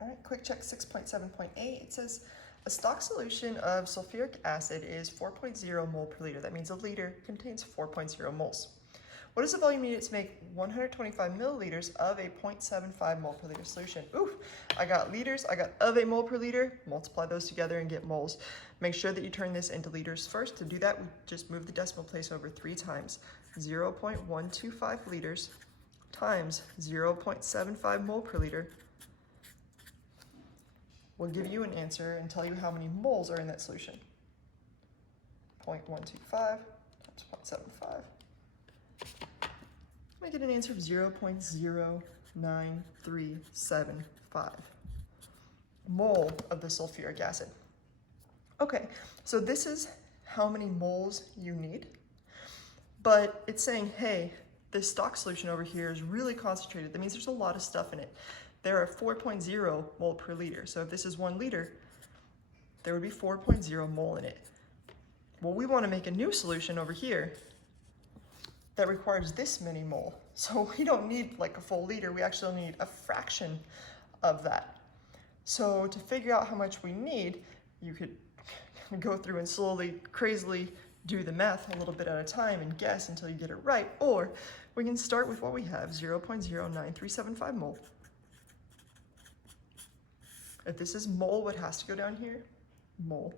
All right, quick check 6.7.8. It says a stock solution of sulfuric acid is 4.0 mole per liter. That means a liter contains 4.0 moles. What is the volume needed to make 125 milliliters of a 0.75 mole per liter solution? Ooh, I got liters, I got of a mole per liter. Multiply those together and get moles. Make sure that you turn this into liters first. To do that, we just move the decimal place over 3 times. 0.125 liters times 0.75 mole per liter will give you an answer and tell you how many moles are in that solution. 0.125 times 0.75. I get an answer of 0.09375 mole of the sulfuric acid. Okay, so this is how many moles you need, but it's saying, hey, this stock solution over here is really concentrated. That means there's a lot of stuff in it. There are 4.0 mole per liter. So if this is 1 liter, there would be 4.0 mole in it. Well, we want to make a new solution over here that requires this many mole. So we don't need like a full liter. We actually need a fraction of that. So to figure out how much we need, you could go through and slowly, crazily do the math a little bit at a time and guess until you get it right. Or we can start with what we have, 0.09375 mole. If this is mole, what has to go down here? Mole.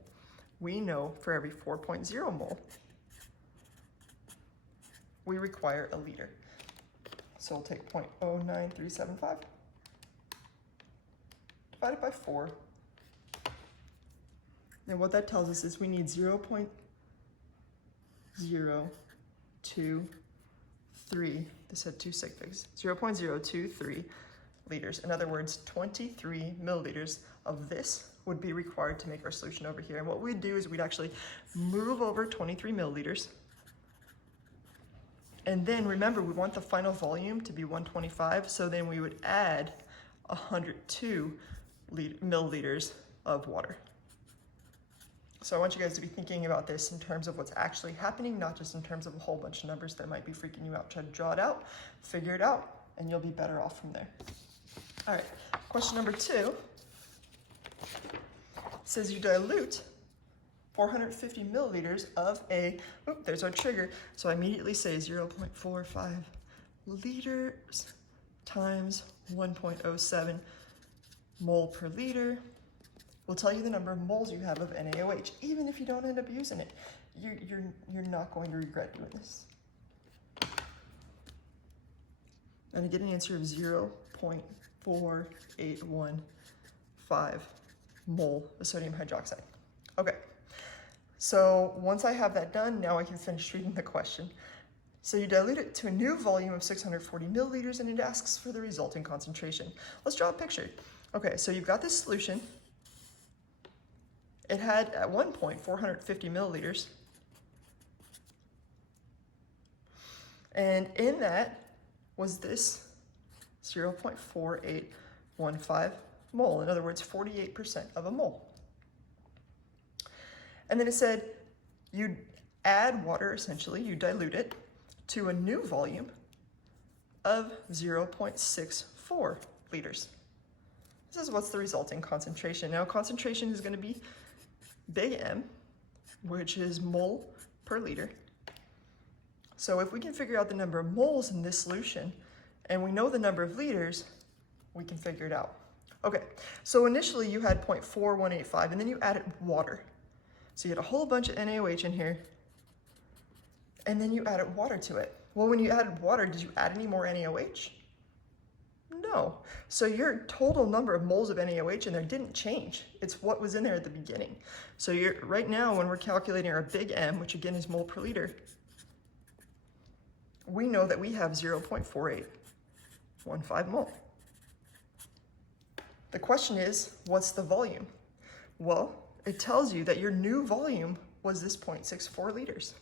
We know for every 4.0 mole, we require a liter. So we'll take 0.09375 divided by 4. And what that tells us is we need 0.023, this had 2 sig figs, 0.023 liters. In other words, 23 milliliters of this would be required to make our solution over here. And what we'd do is we'd actually move over 23 milliliters. And then remember, we want the final volume to be 125. So then we would add 102 milliliters of water. So I want you guys to be thinking about this in terms of what's actually happening, not just in terms of a whole bunch of numbers that might be freaking you out. Try to draw it out, figure it out, and you'll be better off from there. All right, question number 2 says you dilute 450 milliliters of a, there's our trigger. So I immediately say 0.45 liters times 1.07 mole per liter will tell you the number of moles you have of NaOH. Even if you don't end up using it, you're not going to regret doing this. And I get an answer of 0.4815 mole of sodium hydroxide. Okay, so once I have that done, now I can finish reading the question. So you dilute it to a new volume of 640 milliliters and it asks for the resulting concentration. Let's draw a picture. Okay, so you've got this solution. It had at one point 450 milliliters. And in that was this 0.4815 mole. In other words, 48% of a mole. And then it said you add water, essentially, you dilute it to a new volume of 0.64 liters. This is what's the resulting concentration. Now concentration is going to be big M, which is mole per liter. So if we can figure out the number of moles in this solution, and we know the number of liters, we can figure it out. Okay, so initially you had 0.4185, and then you added water. So you had a whole bunch of NaOH in here, and then you added water to it. Well, when you added water, did you add any more NaOH? No. So your total number of moles of NaOH in there didn't change. It's what was in there at the beginning. So right now, when we're calculating our big M, which again is mole per liter, we know that we have 0.4815 mole. The question is, what's the volume? Well, it tells you that your new volume was this 0.64 liters.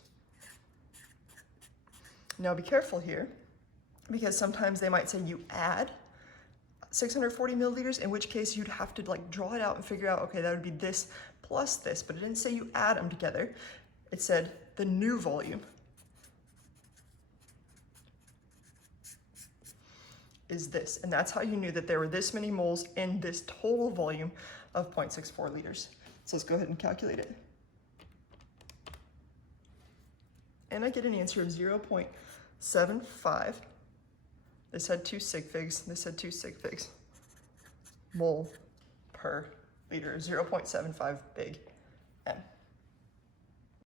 Now be careful here, because sometimes they might say you add 640 milliliters, in which case you'd have to like draw it out and figure out, okay, that would be this plus this, but it didn't say you add them together. It said the new volume. is this. And that's how you knew that there were this many moles in this total volume of 0.64 liters. So let's go ahead and calculate it. And I get an answer of 0.75. This had 2 sig figs, this had 2 sig figs. Mole per liter, 0.75 big M.